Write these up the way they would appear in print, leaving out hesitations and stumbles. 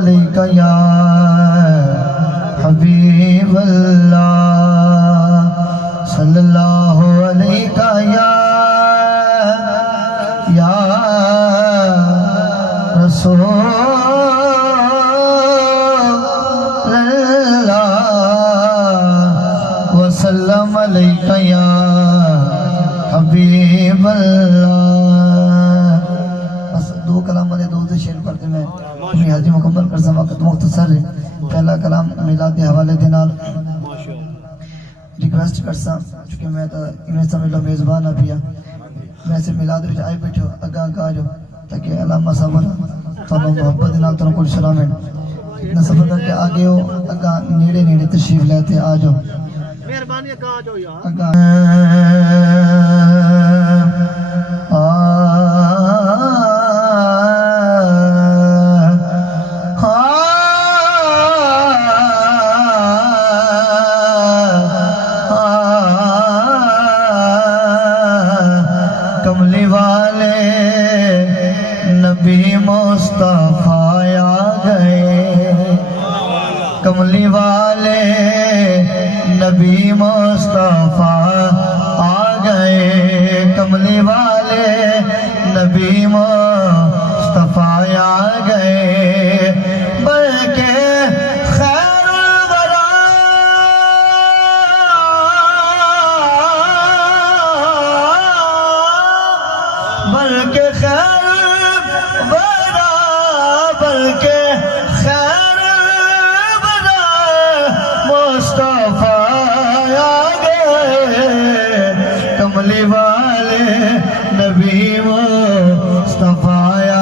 علیکہ یا حبیب اللہ صلی اللہ علیکہ یا رسول اللہ وسلم علیکہ یا حبیب اللہ۔ بس دو کلام والے دو سے شعر پڑھتے میں اپنی حاضری مکمل کر سما وقت مختصر ہے۔ پہلا کلام میلاد کے حوالے دے نال ریکویسٹ کرسا چونکہ میں تو انہیں سمجھ لو میزبان پیا میں سے میلاد وچ آئے بیٹھو اگا آ جاؤ تاکہ علامہ صاحب تو محبت دے نال تو کوئی سلام ہے اتنا سفر کر کے آگے ہو اگا نیڑے نیڑے تشریف لیتے آ جاؤ مہربانی آ جاؤ یار اگا کملی والے نبی مصطفیٰ آ گئے، کملی والے نبی مصطفیٰ آ گئے، کملی والے نبی مصطفیٰ آ گئے، بلکہ خیر الورا بلکہ خیر الورا بلکہ خیر الورا مصطفیٰ آ گئے، کملی والے نبی مصطفیٰ آ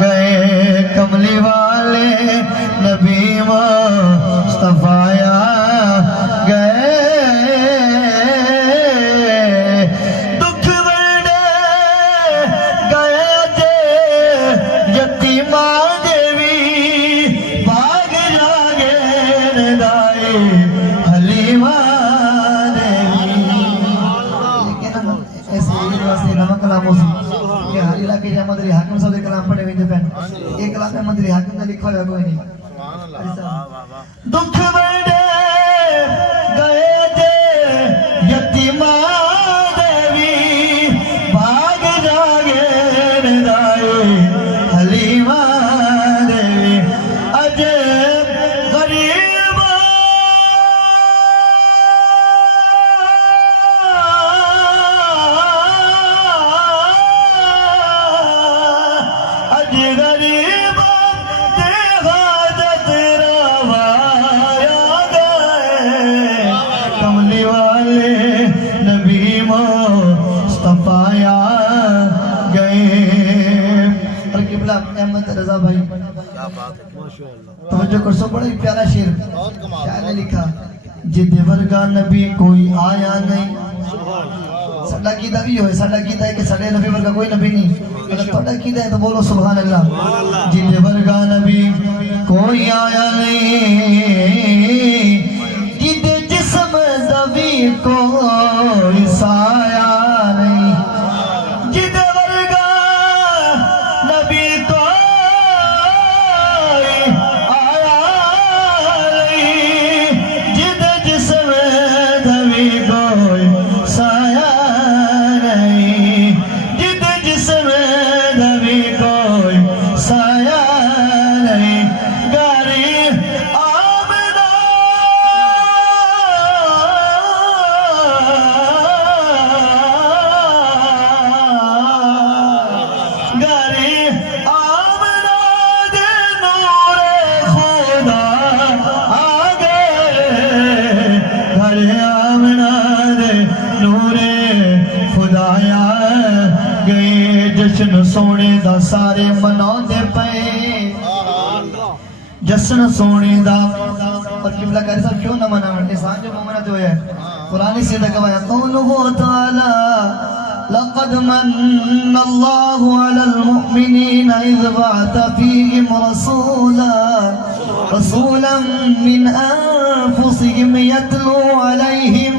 گئے، کملی والے نبی مصطفیٰ آ گئے، دکھ بڑے گئے تھے یتیمہ دیوی باغ جاگے ندائی حلیمہ دیوی۔ لیکن ایسے ہی واسطے نمک کلام ہو سی کہ ہر علاقے جہاں مدری حاکم صاحب کلام پڑھے ہوئے جو پہن ایک کلام میں مدری حاکم نے لکھا ہوا کوئی نہیں۔ دکھ بڑے گئے تھے یتیمہ دیوی باغ جاگے ندائی حلیمہ دیوی، عجب غریب عجب غریب حاجت روا آ گئے، کملی والے نبی مصطفیٰ آ گئے۔ اور قبلہ احمد رضا بھائی توجہ کر سو، بڑا ہی پیارا شعر شاعر نے لکھا، جد ورگا نبی کوئی آیا نہیں۔ ساڈا عقیدہ بھی ہوئے، ساڈا عقیدہ ہے کہ ساڈے نبی ورگا کوئی نبی نہیں، اگر تہاڈا عقیدہ ہے تو بولو سبحان اللہ۔ جد ورگا نبی کوئی آیا نہیں، جد جسم زوی کوئی سایہ نہیں، جد ورگا نبی کوئی آیا نہیں، جد جسم زوی کوئی سایہ نہیں، جد جسم زوی کوئی سایہ نہیں، گاری آمدہ گاری آمدہ دے نور خدا آ گئے، گھر آمدہ دے نور خدا آ گئے، جشن سونے دا سارے مناؤں دے پے، جشن سونے دا۔ اور قبلہ قاری صاحب کیوں نہ مناؤں، احسان جو مومنت ہوئے ہے قرآن سے دکھوایا، قولہ تعالی لقد من اللہ علی المؤمنین اذ بعث فیہم رسولا من انفسہم یتلو علیہم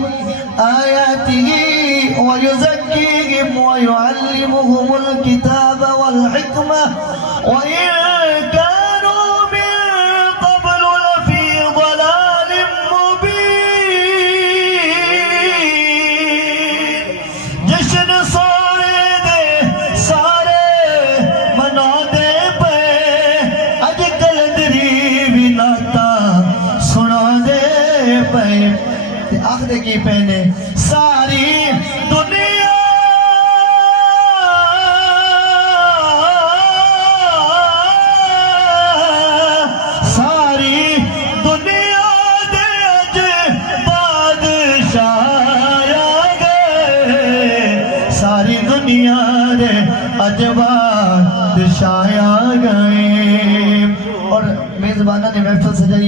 آیاتہ ویزکیہم ویعلمہم الکتاب والحکمہ وإن كانوا اتنے کی پہنے ساری دنیا ساری دنیا دے اج بادشاہ آ گئے ساری دنیا دے اج بادشاہ آ گئے اور میزبانہ نے محفل سجائی